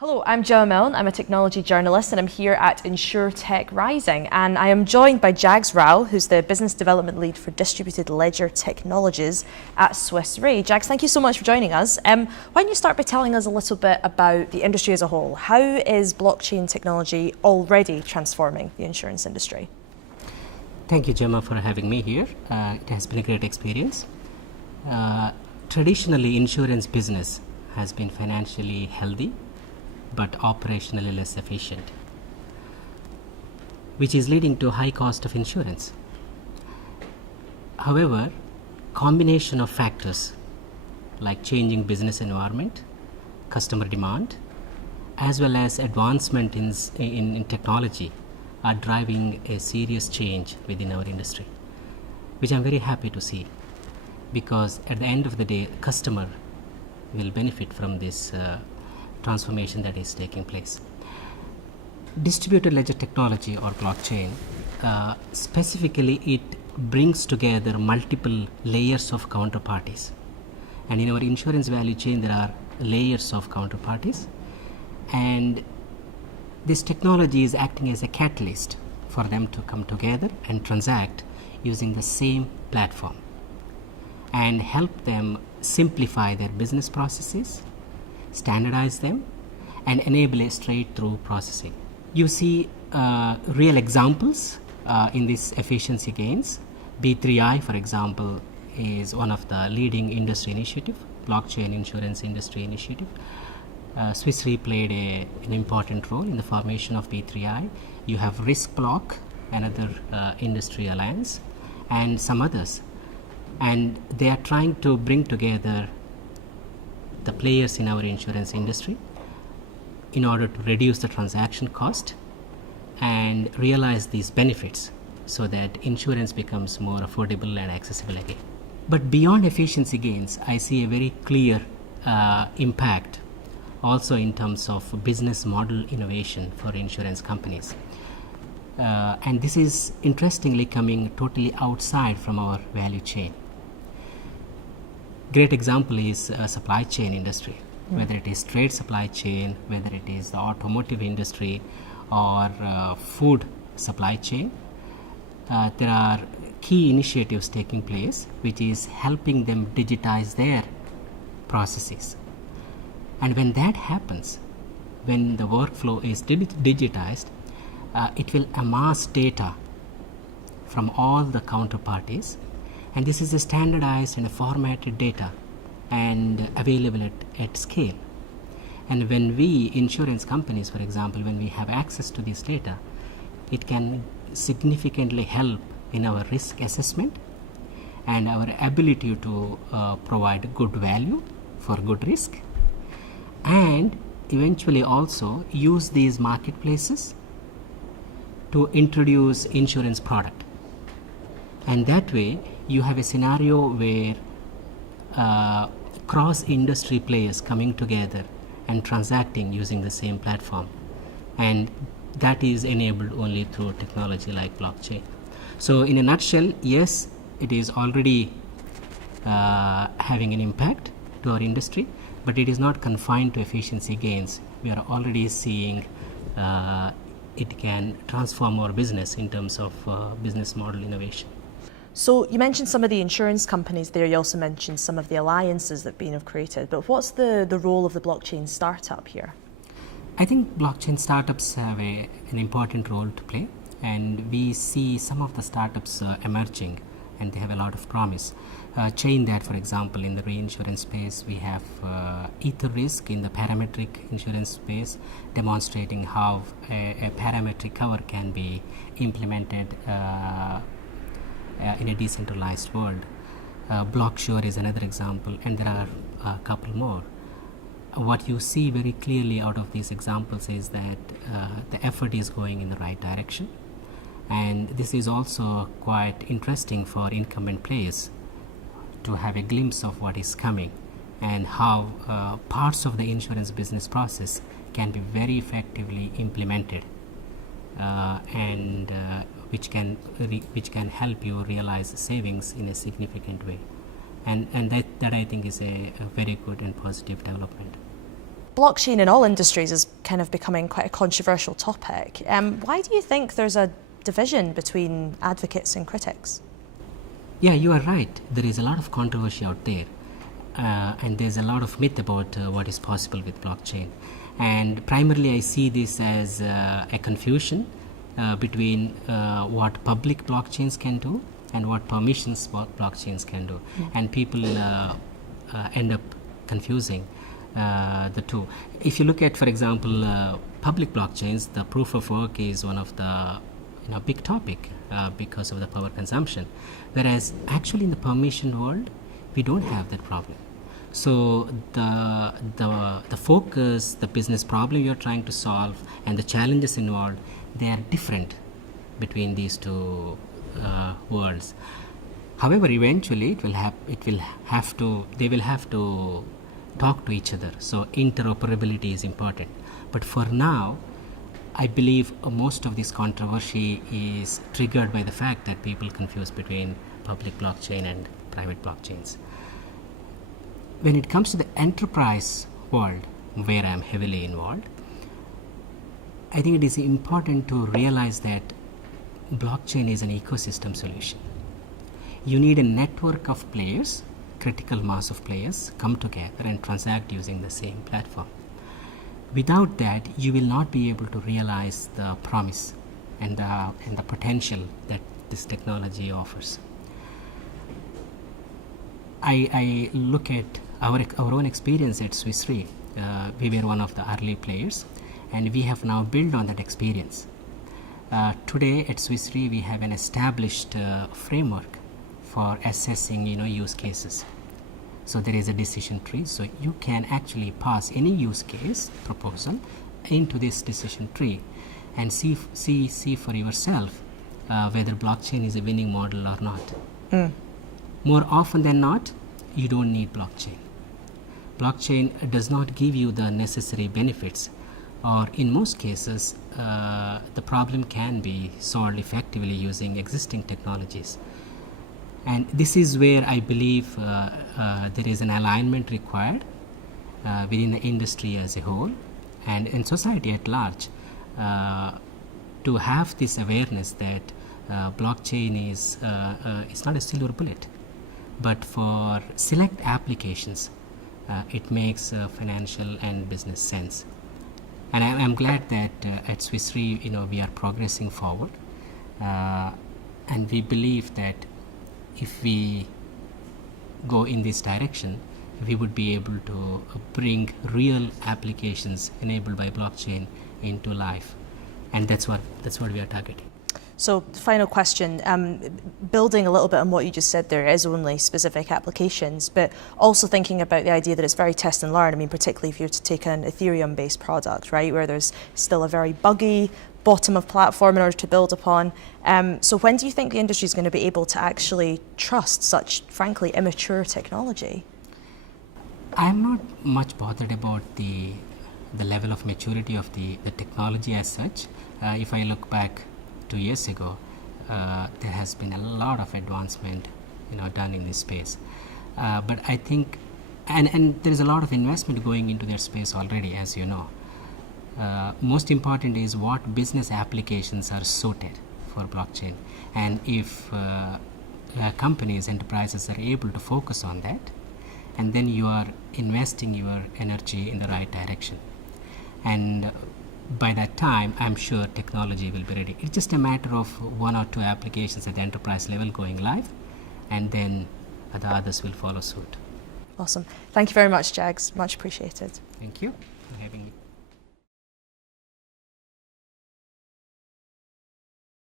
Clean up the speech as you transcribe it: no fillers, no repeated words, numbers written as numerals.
Hello, I'm Gemma Milne. I'm a technology journalist and I'm here at InsurTech Rising, and I am joined by Jags Rao, who's the business development lead for distributed ledger technologies at Swiss Re. Jags, thank you so much for joining us. Why don't you start by telling us a little bit about the industry as a whole? How is blockchain technology already transforming the insurance industry? Thank you, Gemma, for having me here. It has been a great experience. Traditionally, insurance business has been financially healthy but operationally less efficient, which is leading to high cost of insurance. However, combination of factors like changing business environment, customer demand, as well as advancement in technology are driving a serious change within our industry, which I'm very happy to see, because at the end of the day, customer will benefit from this transformation that is taking place. Distributed ledger technology, or blockchain, specifically it brings together multiple layers of counterparties. And in our insurance value chain, there are layers of counterparties. And this technology is acting as a catalyst for them to come together and transact using the same platform and help them simplify their business processes, standardize them, and enable a straight-through processing. You see real examples in these efficiency gains. B3I, for example, is one of the leading industry initiative, blockchain insurance industry initiative. Swiss Re played an important role in the formation of B3I. You have RiskBlock, another industry alliance, and some others. And they are trying to bring together the players in our insurance industry in order to reduce the transaction cost and realize these benefits so that insurance becomes more affordable and accessible again. But beyond efficiency gains, I see a very clear impact also in terms of business model innovation for insurance companies. And this is interestingly coming totally outside from our value chain. Great example is supply chain industry, whether it is trade supply chain, whether it is the automotive industry or food supply chain. There are key initiatives taking place which is helping them digitize their processes. And when that happens, when the workflow is digitized, it will amass data from all the counterparties. And this is a standardized and a formatted data and available at scale. And when we, insurance companies, for example, when we have access to this data, it can significantly help in our risk assessment and our ability to provide good value for good risk, and eventually also use these marketplaces to introduce insurance product. And that way, you have a scenario where cross-industry players coming together and transacting using the same platform. And that is enabled only through technology like blockchain. So in a nutshell, yes, it is already having an impact to our industry, but it is not confined to efficiency gains. We are already seeing it can transform our business in terms of business model innovation. So you mentioned some of the insurance companies there, you also mentioned some of the alliances that have been created, but what's the role of the blockchain startup here? I think blockchain startups have an important role to play, and we see some of the startups emerging, and they have a lot of promise. Chain that, for example, in the reinsurance space, we have EtherRisk in the parametric insurance space, demonstrating how a parametric cover can be implemented in a decentralized world. Blocksure is another example, and there are a couple more. What you see very clearly out of these examples is that the effort is going in the right direction, and this is also quite interesting for incumbent players to have a glimpse of what is coming and how parts of the insurance business process can be very effectively implemented and which can help you realize savings in a significant way. And that I think is a very good and positive development. blockchain in all industries is kind of becoming quite a controversial topic. Why do you think there's a division between advocates and critics? Yeah, you are right. There is a lot of controversy out there, and there's a lot of myth about what is possible with blockchain. And primarily, I see this as a confusion between what public blockchains can do and what permissions blockchains can do, and people end up confusing the two. If you look at, for example, public blockchains, the proof of work is one of the big topic because of the power consumption, whereas actually in the permission world we don't have that problem. So the focus, the business problem you're trying to solve, and the challenges involved, they are different between these two worlds. However, eventually they will have to talk to each other. So interoperability is important. But for now, I believe most of this controversy is triggered by the fact that people confuse between public blockchain and private blockchains. When it comes to the enterprise world, where I am heavily involved, I think it is important to realize that blockchain is an ecosystem solution. You need a network of players, critical mass of players, come together and transact using the same platform. Without that, you will not be able to realize the promise and the potential that this technology offers. I look at our own experience at Swiss Re. We were one of the early players, and we have now built on that experience. Today at Swiss Re, we have an established framework for assessing use cases. So there is a decision tree, so you can actually pass any use case proposal into this decision tree and see for yourself whether blockchain is a winning model or not. More often than not, you don't need blockchain. Blockchain does not give you the necessary benefits, or in most cases the problem can be solved effectively using existing technologies. And this is where I believe there is an alignment required within the industry as a whole and in society at large to have this awareness that blockchain is not a silver bullet, but for select applications it makes financial and business sense. And I'm glad that at Swiss Re we are progressing forward, and we believe that if we go in this direction, we would be able to bring real applications enabled by blockchain into life, and that's what we are targeting. So, final question, building a little bit on what you just said, there is only specific applications, but also thinking about the idea that it's very test and learn. I mean, particularly if you're to take an Ethereum-based product, right, where there's still a very buggy bottom of platform in order to build upon. So when do you think the industry is going to be able to actually trust such, frankly, immature technology? I'm not much bothered about the level of maturity of the technology as such. If I look back 2 years ago, there has been a lot of advancement done in this space. But I think, and there is a lot of investment going into that space already, as you know. Most important is what business applications are suited for blockchain, and if companies, enterprises are able to focus on that, and then you are investing your energy in the right direction. And by that time, I'm sure technology will be ready. It's just a matter of 1 or 2 applications at the enterprise level going live, and then the others will follow suit. Awesome. Thank you very much, Jags. Much appreciated. Thank you for having me.